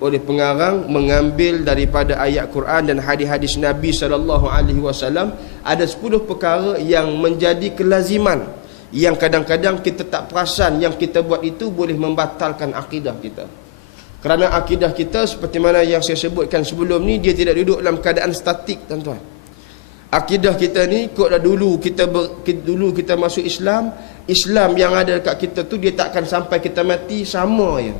oleh pengarang mengambil daripada ayat Quran dan hadis-hadis Nabi SAW. Ada 10 perkara yang menjadi kelaziman, yang kadang-kadang kita tak perasan yang kita buat itu boleh membatalkan akidah kita. Kerana akidah kita seperti mana yang saya sebutkan sebelum ni, dia tidak duduk dalam keadaan statik, tuan-tuan. Akidah kita ni kok dah dulu kita masuk Islam, Islam yang ada dekat kita tu dia tak akan sampai kita mati sama je.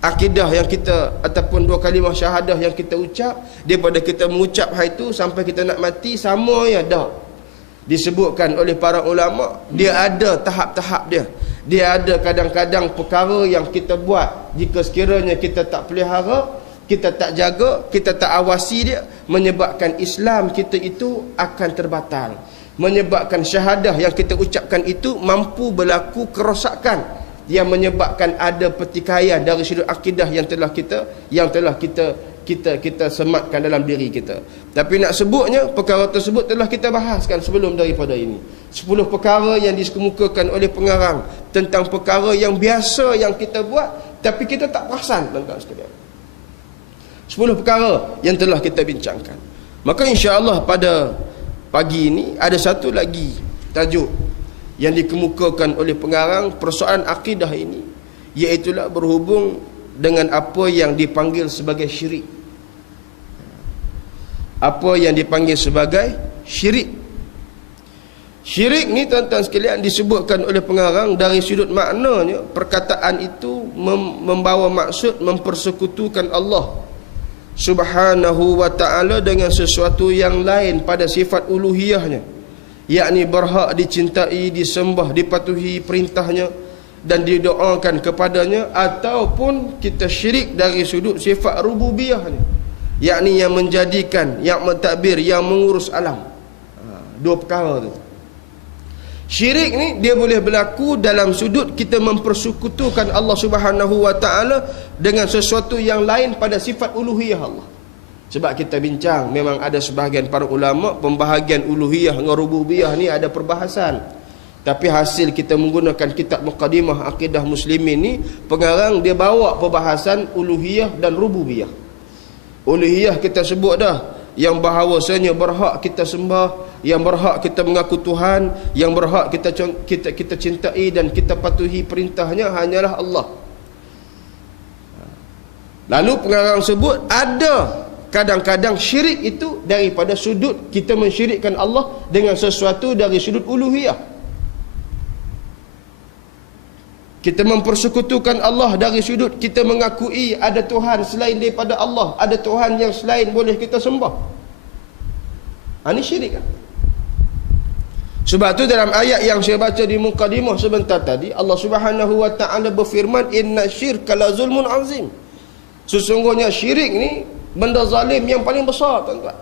Akidah yang kita ataupun 2 kalimah syahadah yang kita ucap, daripada kita mengucap hal itu sampai kita nak mati sama je dah. Disebutkan oleh para ulama, dia ada tahap-tahap dia. Dia ada kadang-kadang perkara yang kita buat, jika sekiranya kita tak pelihara, kita tak jaga, kita tak awasi dia, menyebabkan Islam kita itu akan terbatal. Menyebabkan syahadah yang kita ucapkan itu mampu berlaku kerosakan yang menyebabkan ada pertikaian dari sudut akidah yang telah kita sematkan dalam diri kita. Tapi nak sebutnya, perkara tersebut telah kita bahaskan sebelum daripada ini. 10 perkara yang dikemukakan oleh pengarang tentang perkara yang biasa yang kita buat tapi kita tak perasan, tuan-tuan sekalian. 10 perkara yang telah kita bincangkan. Maka insya-Allah pada pagi ini ada satu lagi tajuk yang dikemukakan oleh pengarang persoalan akidah ini, iaitulah berhubung dengan apa yang dipanggil sebagai syirik. Apa yang dipanggil sebagai syirik. Syirik ni, tuan-tuan sekalian, disebutkan oleh pengarang dari sudut maknanya, perkataan itu membawa maksud mempersekutukan Allah Subhanahu wa ta'ala dengan sesuatu yang lain pada sifat uluhiyahnya, yakni berhak dicintai, disembah, dipatuhi perintahnya dan didoakan kepadanya, ataupun kita syirik dari sudut sifat rububiyahnya, yakni yang menjadikan, yang mentadbir, yang mengurus alam. 2 perkara tu. Syirik ni dia boleh berlaku dalam sudut kita mempersekutukan Allah Subhanahu wa ta'ala dengan sesuatu yang lain pada sifat uluhiyah Allah. Sebab kita bincang, memang ada sebahagian para ulama pembahagian uluhiyah dengan rububiyah ni ada perbahasan. Tapi hasil kita menggunakan kitab Muqaddimah Akidah Muslimin ni, pengarang dia bawa perbahasan uluhiyah dan rububiyah. Uluhiyah kita sebut dah, yang bahawasanya berhak kita sembah, yang berhak kita mengaku Tuhan, yang berhak kita cintai dan kita patuhi perintahnya hanyalah Allah. Lalu pengarang sebut ada kadang-kadang syirik itu daripada sudut kita mensyirikkan Allah dengan sesuatu dari sudut uluhiyah. Kita mempersekutukan Allah dari sudut kita mengakui ada Tuhan selain daripada Allah, ada Tuhan yang selain boleh kita sembah. Ini syirik kan? Sebab tu dalam ayat yang saya baca di mukadimah sebentar tadi, Allah Subhanahu wa ta'ala berfirman, inna syirka la zulmun azim. Sesungguhnya syirik ni benda zalim yang paling besar, tuan-tuan.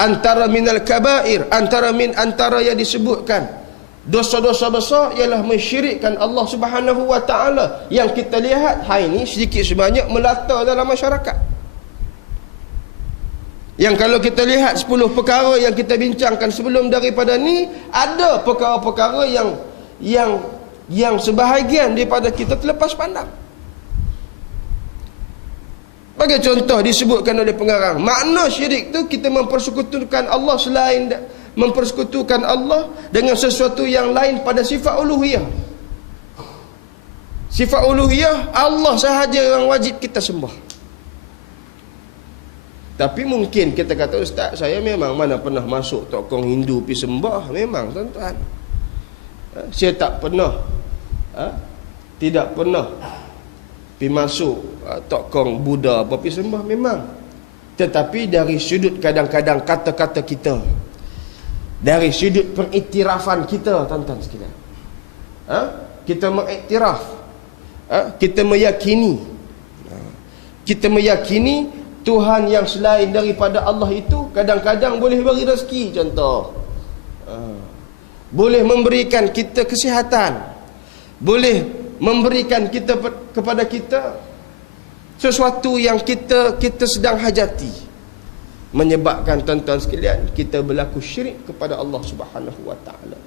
Antara minal kabair, antara yang disebutkan dosa-dosa besar ialah mensyirikkan Allah Subhanahu wa ta'ala, yang kita lihat hari ini sedikit sebanyak melata dalam masyarakat. Yang kalau kita lihat 10 perkara yang kita bincangkan sebelum daripada ni, ada perkara-perkara yang sebahagian daripada kita terlepas pandang. Bagi contoh disebutkan oleh pengarang, makna syirik tu kita mempersekutukan Allah mempersekutukan Allah dengan sesuatu yang lain pada sifat uluhiyah. Sifat uluhiyah Allah sahaja yang wajib kita sembah. Tapi mungkin kita kata, ustaz, saya memang mana pernah masuk tokong Hindu pergi sembah. Memang, tuan-tuan, saya tak pernah tidak pernah pergi masuk tokong Buddha apa pergi sembah. Memang. Tetapi dari sudut kadang-kadang kata-kata kita, dari sudut pengiktirafan kita, tuan-tuan sekalian, kita mengiktiraf, kita meyakini Tuhan yang selain daripada Allah itu kadang-kadang boleh beri rezeki, contoh, boleh memberikan kita kesihatan, boleh memberikan kita kepada kita sesuatu yang kita sedang hajati, menyebabkan, tuan-tuan sekalian, kita berlaku syirik kepada Allah Subhanahu wa ta'ala.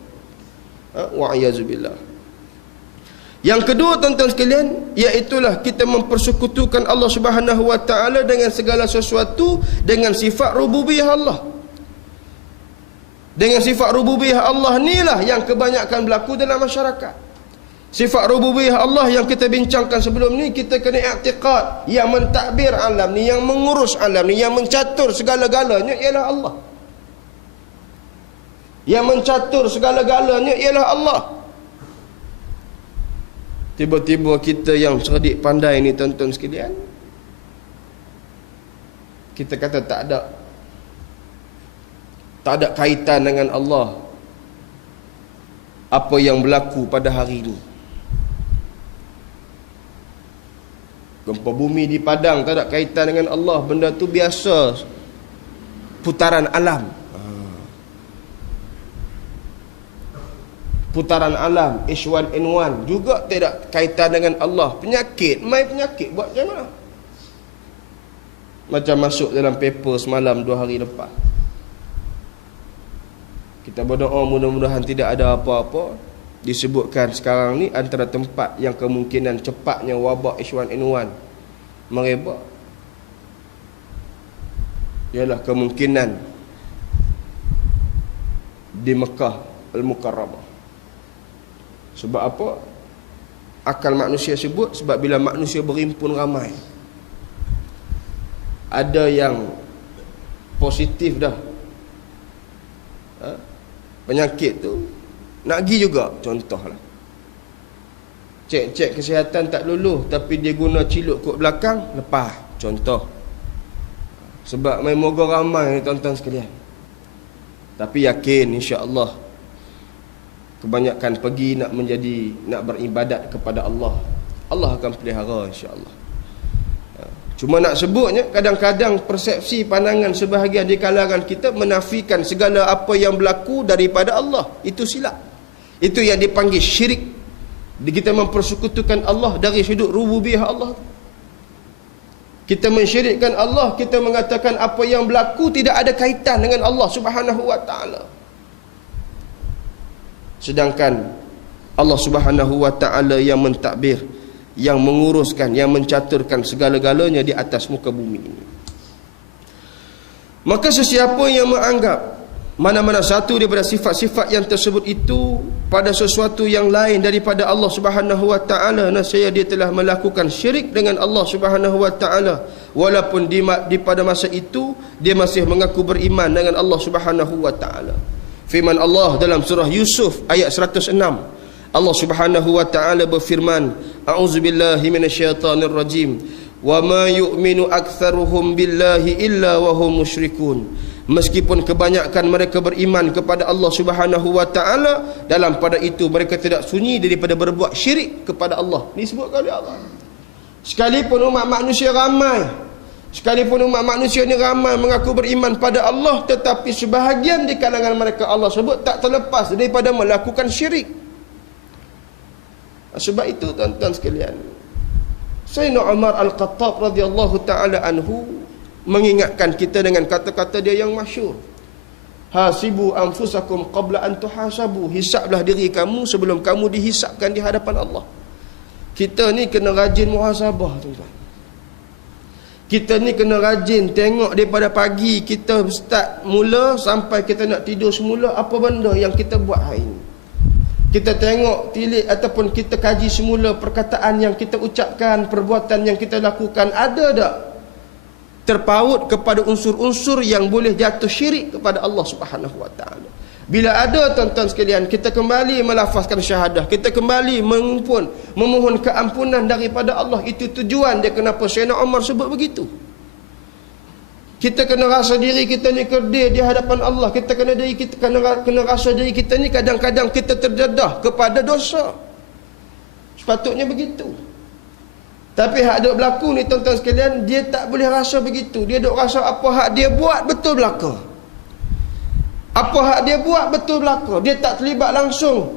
Wa'ayazubillah. Yang kedua, tuan-tuan sekalian, iaitulah kita mempersekutukan Allah Subhanahu wa taala dengan segala sesuatu dengan sifat rububiyah Allah. Dengan sifat rububiyah Allah inilah yang kebanyakan berlaku dalam masyarakat. Sifat rububiyah Allah yang kita bincangkan sebelum ni, kita kena i'tiqad yang mentadbir alam ni, yang mengurus alam ni, yang mencatur segala-galanya ialah Allah. Yang mencatur segala-galanya ialah Allah. Tiba-tiba kita yang cerdik pandai ni, tuan-tuan sekalian, kita kata tak ada kaitan dengan Allah apa yang berlaku pada hari ini. Gempa bumi di Padang tak ada kaitan dengan Allah, benda tu biasa, putaran alam. Putaran alam, H1N1 juga tidak kaitan dengan Allah. Penyakit, mai penyakit buat macam mana? Macam masuk dalam paper semalam 2 hari lepas. Kita berdoa mudah-mudahan tidak ada apa-apa. Disebutkan sekarang ni antara tempat yang kemungkinan cepatnya wabak H1N1 merebak ialah kemungkinan di Mekah Al-Mukarramah. Sebab apa? Akal manusia sebut, sebab bila manusia berimpun ramai, ada yang positif dah, penyakit tu nak pergi juga. Contohlah, cek kesihatan tak luluh, tapi dia guna ciluk kot belakang, lepas. Contoh. Sebab main moga ramai tuan-tuan sekalian. Tapi yakin insya-Allah kebanyakan pergi nak beribadat kepada Allah, Allah akan pelihara insya-Allah. Cuma nak sebutnya, kadang-kadang persepsi pandangan sebahagian di kalangan kita menafikan segala apa yang berlaku daripada Allah. Itu silap. Itu yang dipanggil syirik. Kita mempersekutukan Allah dari sudut rububiyah Allah. Kita mensyirikkan Allah, kita mengatakan apa yang berlaku tidak ada kaitan dengan Allah Subhanahu wa taala. Sedangkan Allah Subhanahu wa taala yang mentadbir, yang menguruskan, yang mencaturkan segala-galanya di atas muka bumi ini. Maka sesiapa yang menganggap mana-mana satu daripada sifat-sifat yang tersebut itu pada sesuatu yang lain daripada Allah Subhanahu wa taala, nescaya dia telah melakukan syirik dengan Allah Subhanahu wa taala, walaupun di pada masa itu dia masih mengaku beriman dengan Allah Subhanahu wa taala. Firman Allah dalam surah Yusuf ayat 106, Allah Subhanahu wa taala berfirman, a'udzubillahi minasyaitonir rajim, wa ma yu'minu aktsaruhum billahi illa wa hum musyrikun. Meskipun kebanyakan mereka beriman kepada Allah Subhanahu wa taala, dalam pada itu mereka tidak sunyi daripada berbuat syirik kepada Allah. Disebutkan oleh Allah. Sekalipun umat manusia ramai, sekalipun umat manusia ni ramai mengaku beriman pada Allah, tetapi sebahagian di kalangan mereka Allah sebut tak terlepas daripada melakukan syirik. Sebab itu tuan-tuan sekalian, Sayyidina Umar Al-Khattab radhiyallahu taala anhu mengingatkan kita dengan kata-kata dia yang masyhur, hasibu anfusakum qabla an tuhasabu, hisablah diri kamu sebelum kamu dihisapkan di hadapan Allah. Kita ni kena rajin muhasabah tuan-tuan. Kita ni kena rajin tengok daripada pagi kita start mula sampai kita nak tidur semula, apa benda yang kita buat hari ini. Kita tengok tilik ataupun kita kaji semula perkataan yang kita ucapkan, perbuatan yang kita lakukan, ada tak terpaut kepada unsur-unsur yang boleh jatuh syirik kepada Allah Subhanahu wa taala. Bila ada tuan-tuan sekalian, kita kembali melafazkan syahadah, kita kembali memohon keampunan daripada Allah. Itu tujuan dia kenapa Sayyidina Umar sebut begitu. Kita kena rasa diri kita ni kerdil di hadapan Allah. Kita kena rasa diri kita ni kadang-kadang kita terdedah kepada dosa. Sepatutnya begitu. Tapi hak duk berlaku ni tuan-tuan sekalian, dia tak boleh rasa begitu. Dia duk rasa apa hak dia buat betul belaka. Apa hak dia buat betul belaka. Dia tak terlibat langsung